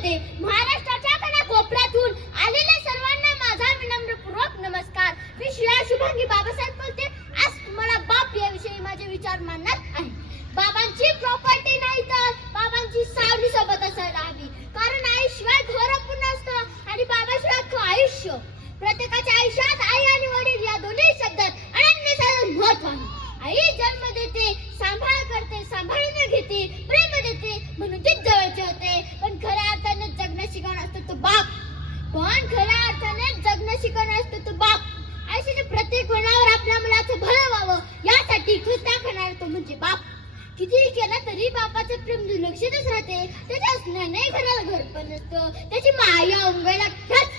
मध्ये महाराष्ट्र कानाकोपऱ्यातून आलेल्या सर्वांना माझा विनम्रपूर्वक नमस्कार मी श्रेया शुभांगी बाबासाहेब बोलते आज तुम्हाला बाप याविषयी माझे विचार मांडणार आहे बाबांची प्रॉपर्टी नाही तर बाबांची सावली सोबत असायला हवी कारण आईशिवाय घर पूर्ण असतं आणि बाबाशिवाय अख्खं आयुष्य प्रत्येकाच्या आयुष्यात आई आणि वडील या दोन्ही शब्दात अनन्यसाधारण महत्त्व आहे आई जन्म देते सांभाळ करते सांभाळून घेते प्रेम देते म्हणून तीच जवळचे होते पण खऱ्या अर्थाने जगणं शिकवणं असतं तो बाप पण खऱ्या अर्थाने जगणं शिकवणं असतं तो बाप आयुष्याच्या प्रत्येक वळणावर आपल्या मुलाचं भलं व्हावं यासाठी कृत दाखवणार तो म्हणजे बाप कितीही केला तरी बापाचं प्रेम दुर्लक्षितच राहते. त्याच्या असण्याने घराला घर पण नसतं. त्याची माया उंगला ठच.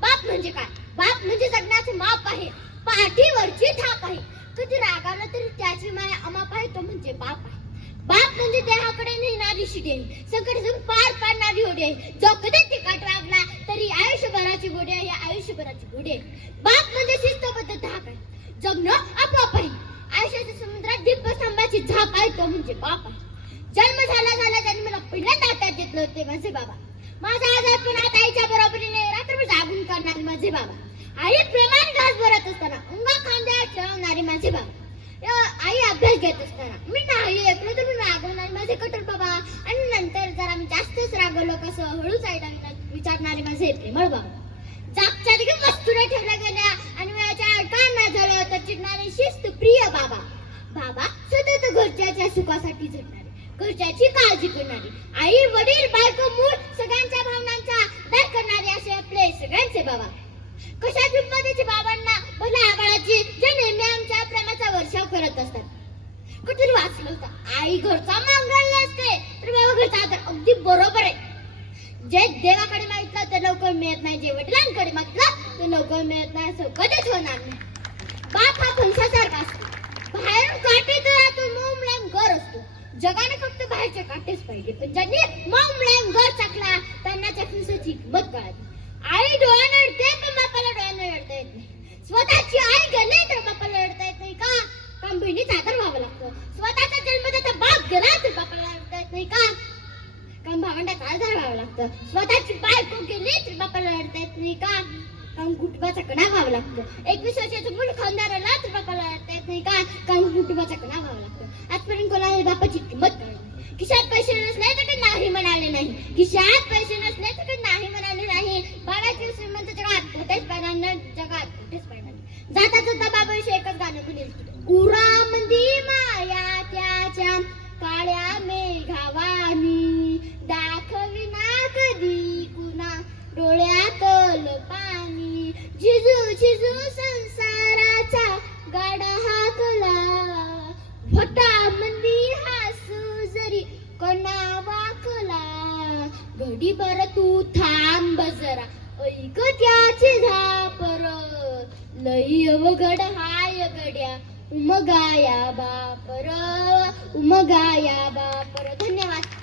बाप म्हणजे काय? बाप म्हणजे जगण्याचे माप आहे. पाठीवरची थाप आहे. कधी रागावला तरी त्याची माया अमाप आहे तो म्हणजे बाप आहे. बाप म्हणजे देहाकडे नेणारी शिडी आहे संकट पार पाडणारी होडी आहे जो कधी तिकट वागला तरी आयुष्यभराची गोडी आहे आयुष्यभराची गोडी आहे बाप म्हणजे शिस्तबद्ध धाक आहे. जगणं आपोआप आहे. आयुष्याच्या समुद्रात बाबाची झाप आहे तो म्हणजे बाबा जन्म झाला झाला त्यांनी मला पहिल्यांदा हातात घेतलं होते माझे बाबा. माझा आजार पण आता आईच्या बरोबरीने रात्रभर जागून करणारे माझे बाबा. आई प्रेमाने घास भरत असताना उंगा खांद्या ठेवणारे माझे बाबा. आई अभ्यास घेत असताना मी नाही ऐकलं तर मी रागवणार माझे कठोर बाबा. आणि नंतर जरा मी जास्तच रागवलो कसं हळूच आईला विचारणारे माझे प्रेमळ बाबा. जागच्या दिगे मस्तुऱ्या ठेवल्या गेल्या आणि वेळाच्या कान झालं तर चिडणारे शिस्त प्रिय बाबा बाबा सतत घरच्याच्या सुखासाठी झटणारे घरच्याची काळजी करणारी आई वडील बायको मूल सगळ्यांच्या भावनांचा आदर करणारे असे आपले सगळ्यांचे बाबा. कशा किंमतीचे बाबांना भल्या आबाळाची जे नेहमी आमच्या प्रेमाचा वर्षाव करत असतात. कुठेतरी वाचलं होतं आई घरचा मागणं असते तर बाबा घरचा आदर अगदी बरोबर आहे. जे देवाकडे मागितलं ते लवकर मिळत नाही. जे वडिलांकडे मागितलं ते लवकर मिळत नाही असं कधीच होणार नाही. बाप हा फणसासारखा असतो. बाहेरून काटे तर आतून मऊ मुलायम घर असतो जगाने फक्त बाहेरचे काटेच पाहिजे पण ज्यांनी मग मुलायम घर चाकला त्यांना त्या फणसाची किंमत कळत आई डोळ्यानं रडते पण बापाला डोळ्यानं रडता येत नाही. स्वतःची आई गेली तर बापाला रडता येत नाही का? काम बहिणीचा आदर व्हावा लागतो. स्वतःचा जन्म त्याचा बाप गेला तर बापाला रडता येत नाही का? काम भावंडाचा आधार व्हावा लागतं. स्वतःची बायको गेली तर बापाला रडता येत नाही का? कारण कुटुंबाचा कणा व्हावा लागतो. एकवीस वर्षाचं मूल खानदार आला तर बापाला रडता येत नाही का? कारण कुटुंबाचा कणा व्हावा लागतो. आजपर्यंत कोणाला बापाची किंमत कळली नाही. खिशात पैसे नसले तर नाही म्हणाले नाही. खिशात पैसे नसले तर नाही म्हणाले नाही. बाळाची श्रीमंत जगात कुठेच पाहिजे जगात कुठेच पाहिजे जाता जाता बाबाविषयी एकच गाणं म्हणेल उरा मंदी माया त्याच्या काळ्या मेघावानी. दाखविना कधी कुणा डोळ्यातल पाणी झिजू झिजू ऐक त्याची झापर. लई अवघड हाय गड्या. उमगाया बापर. उमगाया बापर. धन्यवाद.